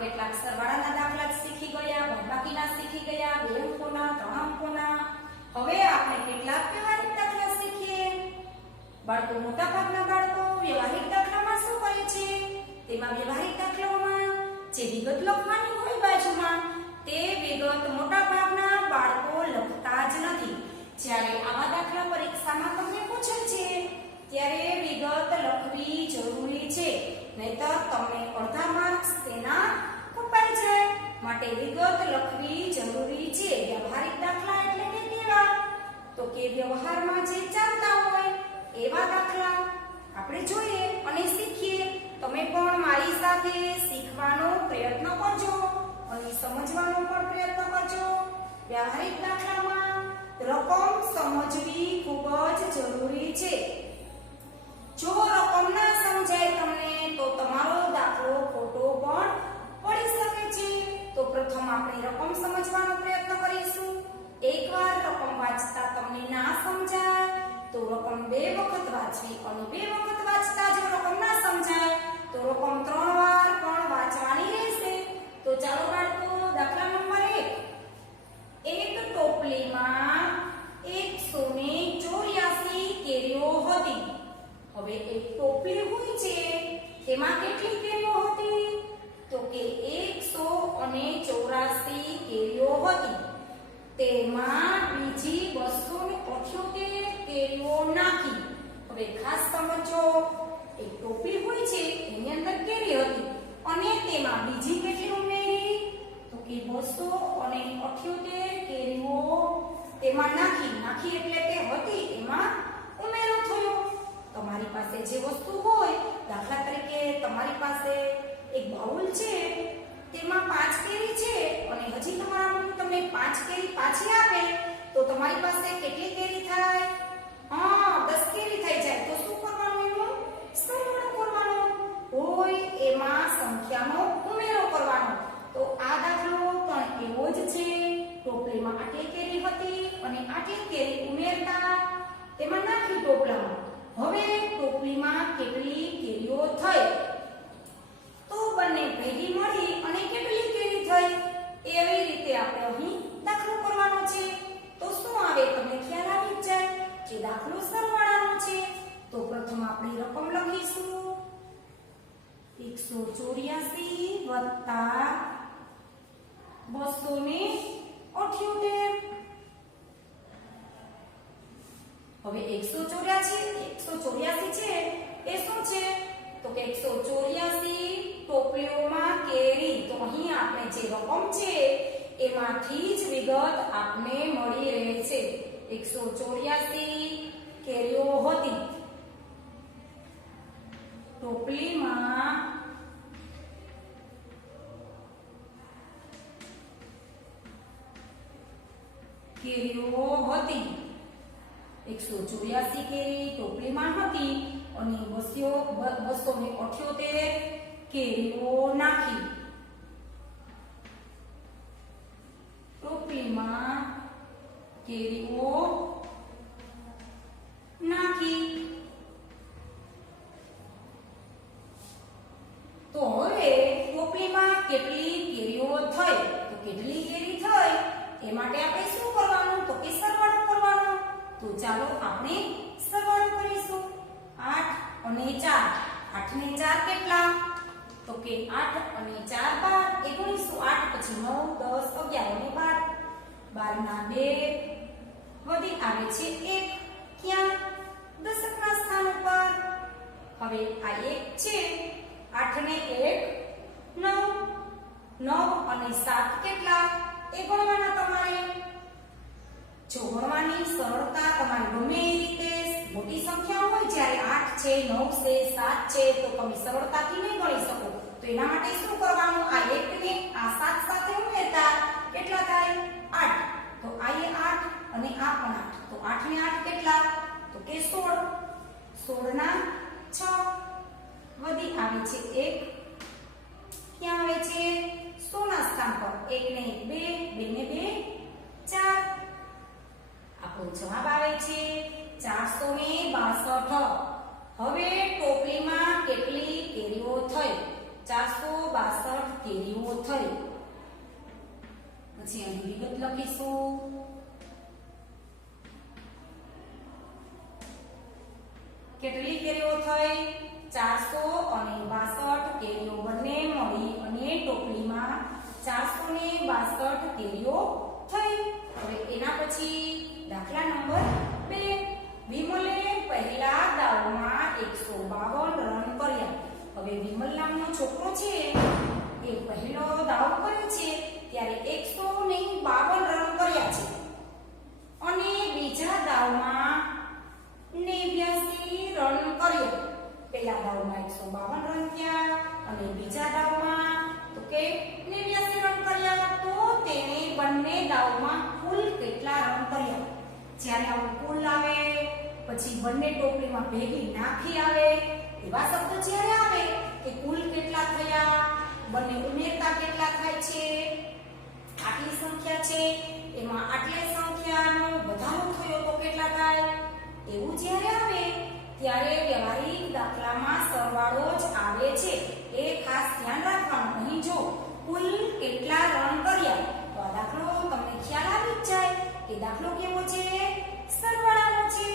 કેટલાક સરવાળાના દાખલા શીખી ગયા, બાદબાકીના શીખી ગયા, બે અંકોના, ત્રણ અંકોના. હવે આપણે કેટલાક વ્યવહારિક દાખલા શીખીએ. બાળકો, મોટાભાગના બાળકો વ્યવહારિક દાખલામાં શું કરે છે? તેમાં વ્યવહારિક દાખલાઓમાં જે વિગત લખવાની હોય બાજુમાં, તે વિગત મોટાભાગના બાળકો લખતા જ નથી. જ્યારે આવા દાખલા પરીક્ષામાં તમને પૂછે છે ત્યારે વિગત લખવી જરૂરી છે, નહીતર તમને અડધા માર્ક્સ તેના કપાઈ જાય. માટે વિગત લખવી જરૂરી છે. વ્યવહારિક દાખલા એટલે કે કેવા? તો કે વ્યવહારમાં જે ચાલતા હોય એવા દાખલા આપણે જોઈએ અને શીખીએ. તમે પણ મારી સાથે શીખવાનો પ્રયત્ન કરજો અને સમજવાનો પણ પ્રયત્ન કરજો. વ્યવહારિક દાખલામાં રકમ સમજવી ખૂબ જ જરૂરી છે. જો રકમ ના સમજાય તમને તો તમારો દાખલો ખોટો પણ પડી શકે છે. તો પ્રથમ આપણે રકમ સમજવાનો પ્રયત્ન કરીશું. એકવાર રકમ વાંચતા તમને ના સમજાય તો રકમ બે વખત વાંચવી, અને બે વખત વાંચતા જો રકમ ના સમજાય તો રકમ 3 વાર પણ વાંચવાની રહેશે. તો ચાલો બાળકો, દાખલા નંબર 1. એક ટોપલીમાં 184 કેરીઓ હતી. હવે એક ટોપલી હોય છે, તેમાં કેટલી કેરીઓ હતી? તો કે 184 કેરીઓ હતી. તેમાં બીજી 278 કેરીઓ નાખી. હવે ખાસ સમજો, એક ટોપલી હોય છે, એની અંદર કેરી હતી અને તેમાં બીજી કેટલી ઉમેરી? તો કે 278 કેરીઓ તેમાં નાખી એટલે કે હતી એમાં ઉમેરો થયો. તમારી પાસે જે વસ્તુ હોય, દાખલા તરીકે તમારી પાસે એક બાઉલ છે, તેમાં 5 કેરી છે અને હજી તમારા મમ્મી તમને 5 કેરી પાછી આપે તો તમારી પાસે કેટલી કેરી થાય? 10 કેરી થઈ જાય. તો શું કરવાનું? એનું સરવાળો કરવાનો હોય, એમાં સંખ્યાનો ઉમેરો કરવાનો. તો આ દાખલો પણ એવો જ છે. ટોપલીમાં આટલી કેરી હતી અને આટલી કેરી ઉમેરતા તેમાં નાખી ટોપલામાં. હવે ટોપલીમાં કેટલી કેરીઓ થઈ? તો બંને ભેગી મળી અને કેટલી કેરી થઈ? એવી રીતે આપણે અહીં દાખલો કરવાનો છે. તો શું આવે? તમને ખ્યાલ આવી જાય કે દાખલો સરવાળાનો છે. તો પ્રથમ આપણે રકમ લખીશું. 184 વત્તા 278. હવે 184 છે એ શું છે? તો કે 184 ટોપલીઓમાં કેરી. તો અહીં આપણે જે રકમ છે એમાંથી જ વિગત આપને મળી રહે છે. 184 કેરીઓ હતી. ટોપલીમાં કેરીઓ હતી. 184 કેરી ટોપલીમાં હતી અને 278 કેરીઓ નાખી. ટોપલીમાં કેરીઓ નાખી. તો હવે ટોપલીમાં કેટલી કેરીઓ થઈ? તો કેટલી કેરી થઈ એ માટે આપણે શું કરવાનું? તો કે સરવાળો કરવાનો. તો ચાલો આપણે સરવાળો કરીશું. 8 અને 4. 8 ને 4 કેટલા? તો કે 8 અને 4 12. એ ગણીશું. 8 પછી 9 10 11 અને 12. 12 ના 2 વધી આવે છે 1. ક્યાં? દશકના સ્થાન ઉપર. હવે આ 1 છે. 8 ને 1 9. 9 અને 7 કેટલા? એ ગણવાના તમારે. જો ગણવાની સરળતા તમારી ગમે એ રીતે મોટી સંખ્યા હોય, જ્યારે 8 છે 9 છે 7 છે તો તમે સરળતાથી નહીં ગણી શકો. તો એના માટે શું કરવાનું? આ 1 ને આ 7 સાથે ઉમેરતા કેટલા થાય? 8. તો આ 8 અને આ પણ 8. તો 8 ને 8 કેટલા? તો કે 16. 16 ના 6 વધી આવે છે 1. ક્યાં આવે છે? 16 ના સ્થાન પર. 1 ને 1 2 2 ને 2 4. આપણો જવાબ આવે છે 462. હવે ટોપલીમાં કેટલી કેરીઓ થઈ? 462 કેરીઓ થઈ. પછી અહીં વિગત લખીશું. કેટલી કેરીઓ થઈ? 462 કેરીઓ બંને મળી અને ટોપલીમાં 462 કેરીઓ થઈ. હવે એના પછી દાખલા નંબર 2. વિમલે પહેલા દાવમાં 152 રન કર્યા. હવે વિમલ નામનો છોકરો છે એ પહેલો દાવ કર્યો છે ત્યારે 152 રન કર્યા છે અને બીજા દાવમાં 89 રન કર્યા. પહેલા દાવમાં 152 રન થયા અને બીજા દાવમાં તો કે 89 રન કર્યા. તો તેણે બંને દાવમાં કુલ કેટલા રન કર્યા? જ્યારે આવું કુલ આવે પછી બંને ટોપલીમાં ભેગી નાખી આવે એવા શબ્દો જ્યારે આવે કે કુલ કેટલા થયા, બંને ઉમેરતા કેટલા થાય છે, આટલી સંખ્યા છે એમાં આટલી સંખ્યાનો વધારો થયો તો કેટલા થાય, એવું જ્યારે આવે ત્યારે વ્યવહારિક દાખલામાં સરવાળો જ આવે છે. એ ખાસ ધ્યાન રાખવાનું. અહીં જો કુલ કેટલા રન કર્યા તો આ દાખલો તમને ખ્યાલ આવી જ જાય કે દાખલો કેવો છે? સરવાળાનો છે.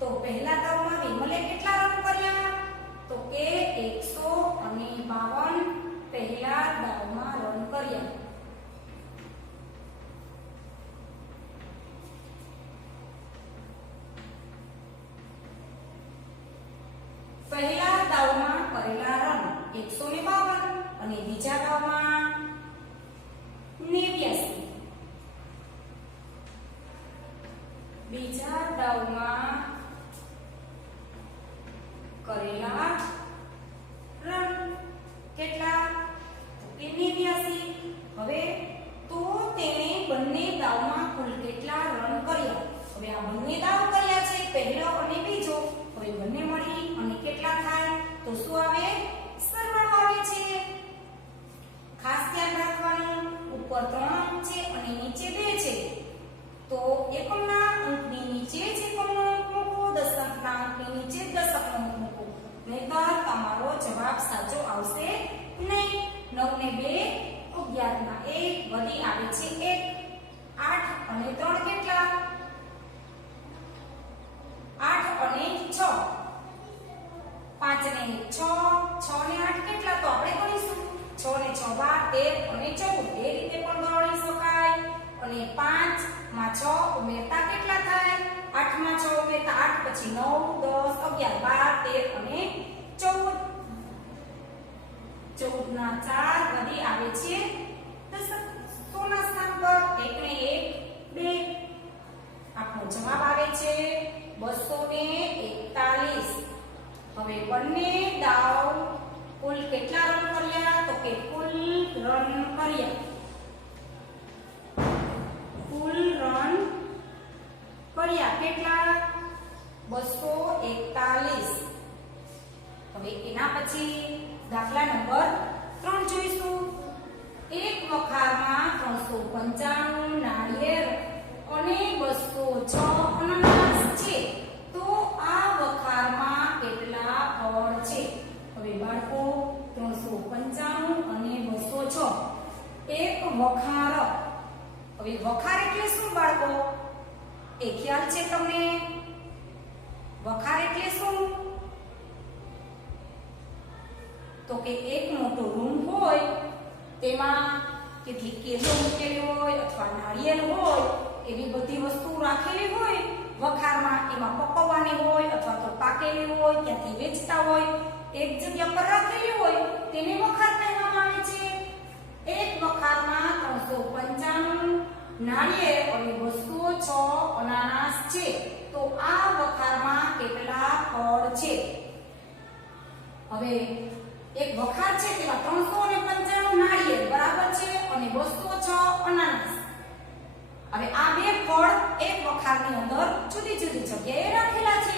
તો પહેલા દાવમાં વિમલે કેટલા રન કર્યા? તો કે 152 પહેલા દાવમાં રન કર્યા. પહેલા દાવમાં કરેલા રન 152 અને બીજા દાવમાં 89. બીજા દાવમાં કરેલા રન કેટલા? તો કે 89. હવે તો તેણે બંને દાવમાં કુલ કેટલા રન કર્યા? હવે આ બંને દાવ કર્યા છે, પહેલો અને બીજો. હવે બંને મળી અને કેટલા થાય? તો શું આવે? સરવાળો આવે છે. ખાસ ધ્યાન રાખવાનું, ઉપર 3 અંક છે અને નીચે 2 છે. તો એકમના અંકની નીચે જ એકમનો અંક મૂકો, દશકના અંકની નીચે દશકનો અંક મૂકો, નહીંતર તમારો જવાબ સાચો આવશે નહીં. 9 ને 2 11 ના 1 વધી આવે છે 1. 8 અને 3 કેટલા? 8 અને 6. 5 ને 6, 6 ને 8 કેટલા? તો આપણે ગણીશું. 6 ને 6 12, 13 અને 14 એ રીતે પણ ગણી શકાય. અને 5 માં 6 ઉમેરતા કેટલા થાય? 8 માં 6 ઉમેરતા 8, પછી 9 10 11 12 13 અને 14. 14 ના 4 વધી આવે છે 10. 100 ના સ્થાન પર 1 ને 1 2. આપણો જવાબ આવે છે 241. હવે બંને દાવ કુલ કેટલા રન કર્યા? તો કે કુલ રન કર્યા. કુલ રન કર્યા કેટલા? 241. હવે એના પછી દાખલા નંબર 3 જોઈશું. એક વખારમાં 395 નાળિયેર અને 206 અનાનસ છે. તો આ વખારમાં કેટલા ફળ છે? હવે બાળકો 395 અને 206 એક વખાર. હવે વખાર એટલે શું બાળકો? એ ખ્યાલ છે તમને? વખાર એટલે શું? તો કે એક મોટો રૂમ હોય, તેમાં કેટલીક કેરીઓ મૂકેલી હોય અથવા નાળિયેર હોય, એવી બધી વસ્તુ રાખેલી હોય વખારમાં. એમાં પકવવાની હોય અથવા તો પાકેલી હોય, ત્યાંથી વેચતા હોય, એક જગ્યા પર રાખેલી હોય, તેને વખાર કહેવામાં આવે છે. એક વખારમાં 395 નાળિયેર અને 206 અનાનસ છે. તો આ વખારમાં કેટલા ફળ છે? હવે એક વખાર છે તેમાં 395 નાળિયેર બરાબર છે અને 206 અનાનસ. હવે આ બે ફળ એક વખારની અંદર જુદી જુદી જગ્યાએ રાખેલા છે.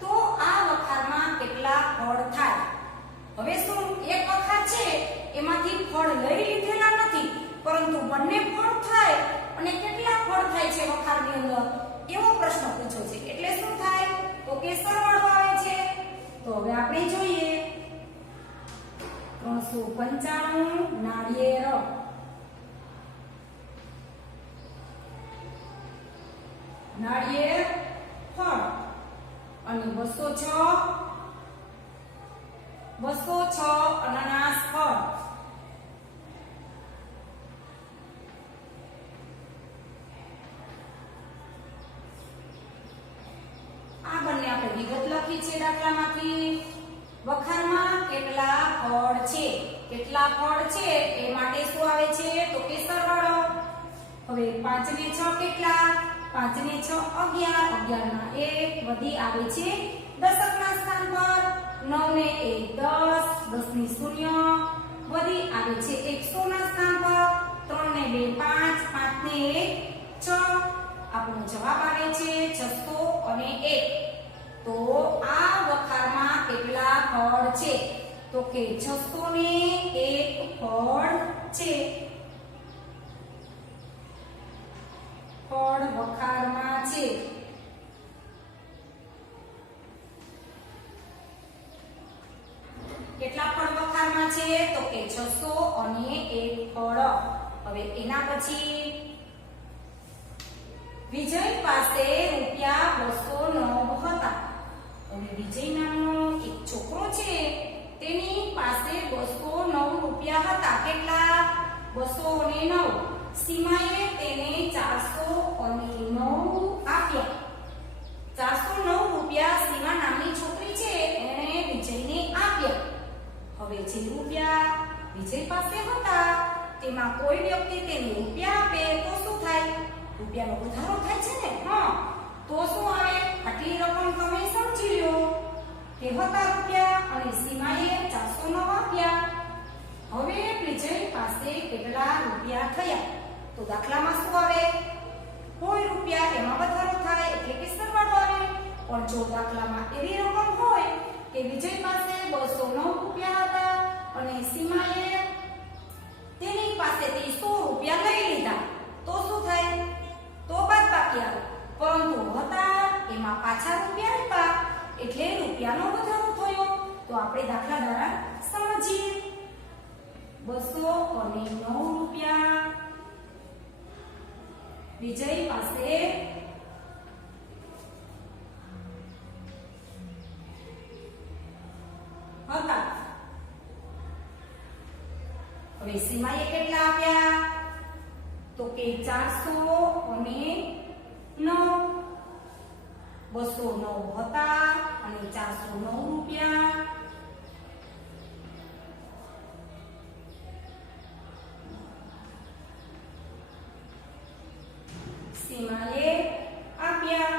તો આ વખારમાં કેટલા ફળ થાય? હવે શું એક વખાર છે એમાંથી ફળ લઈ લીધેલા નથી, પરંતુ બંને ફળ થાય અને કેટલા ફળ થાય છે વખારની અંદર એવો પ્રશ્ન પૂછ્યો છે. એટલે શું થાય? તો કે સરવાળો આવે છે. તો હવે આપણે જોઈએ 395 નાળિયેર નાળિયેર ફળ અને 206 અનાનસ ફળ. આ બંને આપણે વિગત લખી છે દાખલામાંથી. વખારમાં કેટલા ફળ છે, કેટલા ફળ છે એ માટે શું આવે છે તો કે સરવાળો. હવે 5 ને 6 કેટલા? 5 ને 6 11, 11 ના 1 વધી આવે છે દશકના સ્થાન પર. 9 ને 1 10, 10 ની 0 વધી આવે છે 100 ના સ્થાન પર. 3 ને 2 5, 5 ને 1 6. આપણો જવાબ આવે છે 601. તો આ વખારમાં કેટલા ફળ છે તો કે 601 ફળ છે. ફળ વખારમાં છે. કેટલા ફળ વખારમાં છે તો કે 601 ફળ. હવે એના પછી વિજય પાસે રૂપિયા 209 હતા. હવે વિજય નામનો એક છોકરો છે, તેની પાસે 209 રૂપિયા હતા. કેટલા? 209. સીમાએ તેને 409 આપ્યા. 409 રૂપિયા સીમા નામની છોકરી છે એણે વિજયને આપ્યા. હવે જે રૂપિયા વિજય પાસે હતા તેમાં કોઈ વ્યક્તિ તેને રૂપિયા આપે તો શું થાય? રૂપિયાનો વધારો થાય છે ને. તો શું આવે? આટલી રકમ તમે સમજી લો કે હતા રૂપિયા અને સીમાએ 409 આપ્યા. હવે વિજય પાસે કેટલા રૂપિયા થયા? તો દાખલામાં શું આવે? કોઈ રૂપિયા એમાં વધારો થાય એટલે કે સરવાળો આવે. પણ જો દાખલામાં એવી રકમ હોય કે વિજય પાસે 209 રૂપિયા હતા અને સીમાએ તેની પાસેથી 100 રૂપિયા લઈ લીધા તો શું થાય? તો બાદબાકી આવે. પરંતુ હતા એમાં પાછા રૂપિયા આપ્યા એટલે રૂપિયાનો વધારો થયો. તો આપણે દાખલા દ્વારા સમજીએ. 209 રૂપિયા વિજય પાસે હતા. હવે સીમાએ કેટલા આપ્યા તો કે 409. 209 હતા અને 409 રૂપિયા. સીમાએ આપ્યા.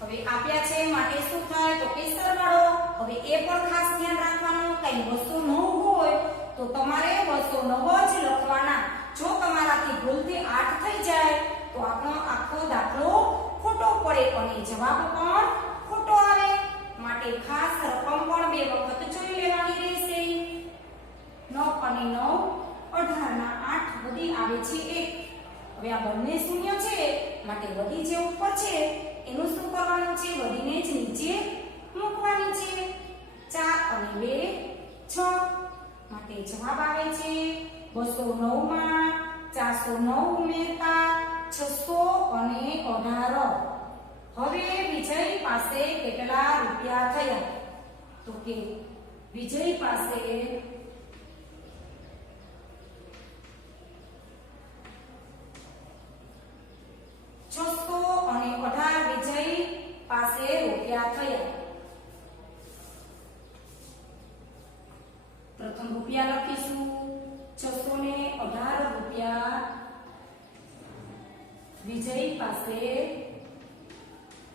હવે આપ્યા છે માટે શું થાય તો કે સરવાળો. હવે એ પણ ખાસ ધ્યાન રાખવાનું, કઈ 209 હોય તો તમારે 209 જ લખવાના. જો તમારાથી ભૂલથી 8 થઈ જાય તો આપણો આખો દાખલો ખોટો પડે અને જવાબ પણ ખોટો આવે. માટે ખાસ રકમ પણ બે વખત જોઈ લેવાની રહેશે. 9 અને 9 18 ના 8 વધી આવે છે 1. હવે આ બંને શૂન્ય છે માટે વધી જે ઉપર છે એનું શું કરવાનું છે? વધીને જ નીચે મૂકવાની છે. 4 અને 2 6 માટે જવાબ આવે છે 209 માં 409 ઉમેરતા 618. હવે વિજય પાસે કેટલા રૂપિયા થયા તો કે વિજય પાસે 618 વિજય પાસે રૂપિયા થયા. પ્રથમ રૂપિયા લખીશું. 618 રૂપિયા વિજય પાસે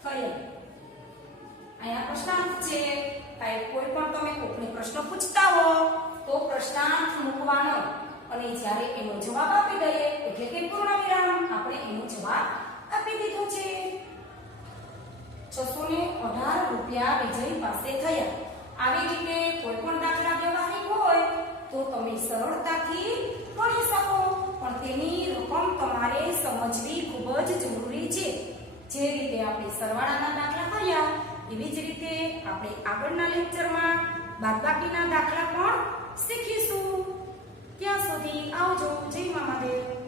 થયા. અહીંયા પ્રશ્નાર્થ છે. કોઈ પણ તમે કોઈને પ્રશ્ન પૂછતા હો તો પ્રશ્નાર્થ મૂકવાનો અને જ્યારે એનો જવાબ આપી દઈએ એટલે કે પૂર્ણ વિરામ, આપણે એનો જવાબ આપી દીધો છે. 618 રૂપિયા વિજય પાસે થયા. આવી રીતે કોઈ પણ દાખલા વ્યવહારિક હોય તો તમે સરળતાથી ગણી શકો, પણ તેની રકમ તમારે સમજવી ખૂબ જ જરૂરી છે. જે રીતે આપણે સરવાળાના દાખલા કર્યા એવી જ રીતે આપણે આગળના લેક્ચરમાં બાદબાકીના દાખલા પણ શીખીશું. ત્યાં સુધી આવજો. જય મહાદેવ.